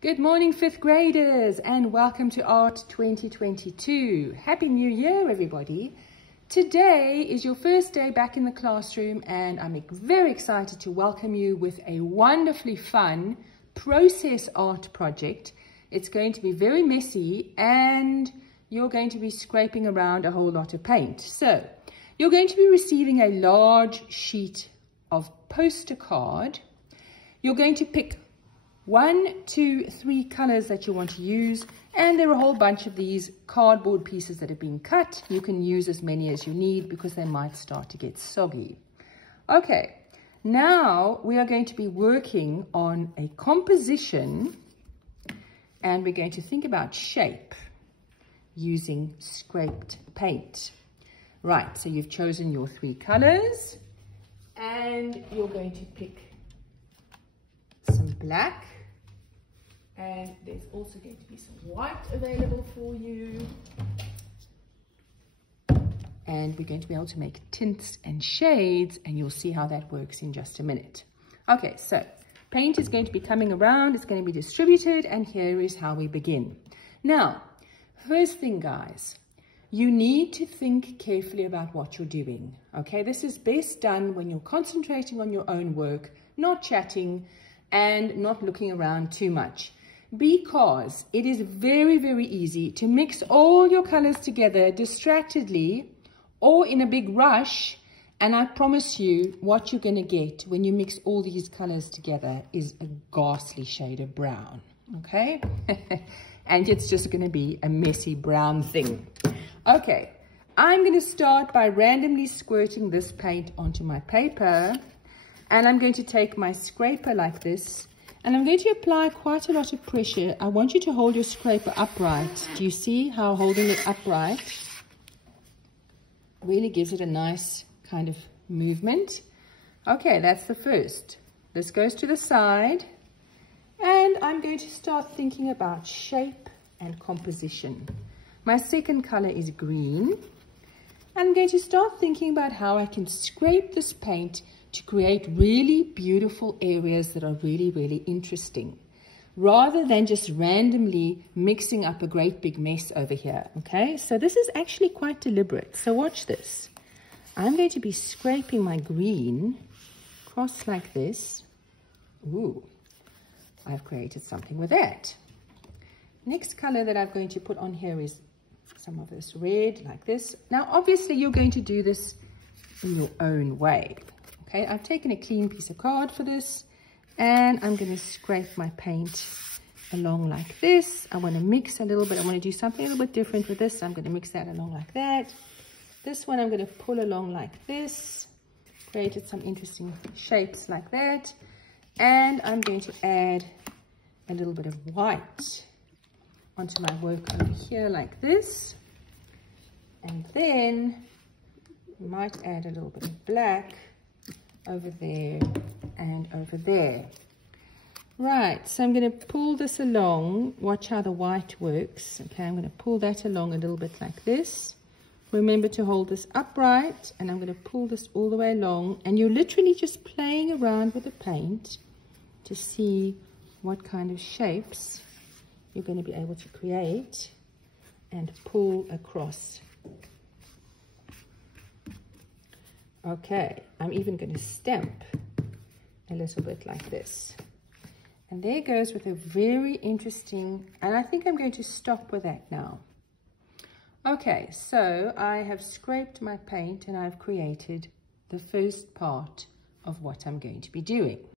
Good morning, fifth graders, and welcome to Art 2022. Happy New Year, everybody. Today is your first day back in the classroom, and I'm very excited to welcome you with a wonderfully fun process art project. It's going to be very messy, and you're going to be scraping around a whole lot of paint. So, you're going to be receiving a large sheet of poster card. You're going to pick 1, 2, 3 colors that you want to use, and there are a whole bunch of these cardboard pieces that have been cut. You can use as many as you need because they might start to get soggy. Okay, now we are going to be working on a composition, and we're going to think about shape using scraped paint. Right, so you've chosen your 3 colors, and you're going to pick some black. And there's also going to be some white available for you. And we're going to be able to make tints and shades, and you'll see how that works in just a minute. Okay, so paint is going to be coming around, it's going to be distributed, and here is how we begin. Now, first thing, guys, you need to think carefully about what you're doing. Okay, this is best done when you're concentrating on your own work, not chatting, and not looking around too much. Because it is very, very easy to mix all your colors together distractedly or in a big rush, and I promise you what you're going to get when you mix all these colors together is a ghastly shade of brown, okay? And it's just going to be a messy brown thing. Okay, I'm going to start by randomly squirting this paint onto my paper, and I'm going to take my scraper like this, and I'm going to apply quite a lot of pressure. I want you to hold your scraper upright. Do you see how holding it upright really gives it a nice kind of movement? Okay, that's the first. This goes to the side, and I'm going to start thinking about shape and composition. My second color is green. I'm going to start thinking about how I can scrape this paint to create really beautiful areas that are really, really interesting, rather than just randomly mixing up a great big mess over here, okay? So this is actually quite deliberate. So watch this. I'm going to be scraping my green across like this. Ooh, I've created something with that. Next color that I'm going to put on here is some of this red, like this. Now, obviously, you're going to do this in your own way. Okay, I've taken a clean piece of card for this, and I'm going to scrape my paint along like this. I want to mix a little bit. I want to do something a little bit different with this. So I'm going to mix that along like that. This one I'm going to pull along like this. Created some interesting shapes like that. And I'm going to add a little bit of white onto my work over here like this. And then you might add a little bit of black over there and over there. Right, so I'm going to pull this along. Watch how the white works. Okay, I'm going to pull that along a little bit like this. Remember to hold this upright, and I'm going to pull this all the way along, and you're literally just playing around with the paint to see what kind of shapes you're going to be able to create and pull across. Okay, I'm even going to stamp a little bit like this. And there goes with a very interesting, and I think I'm going to stop with that now. Okay, so I have scraped my paint and I've created the first part of what I'm going to be doing.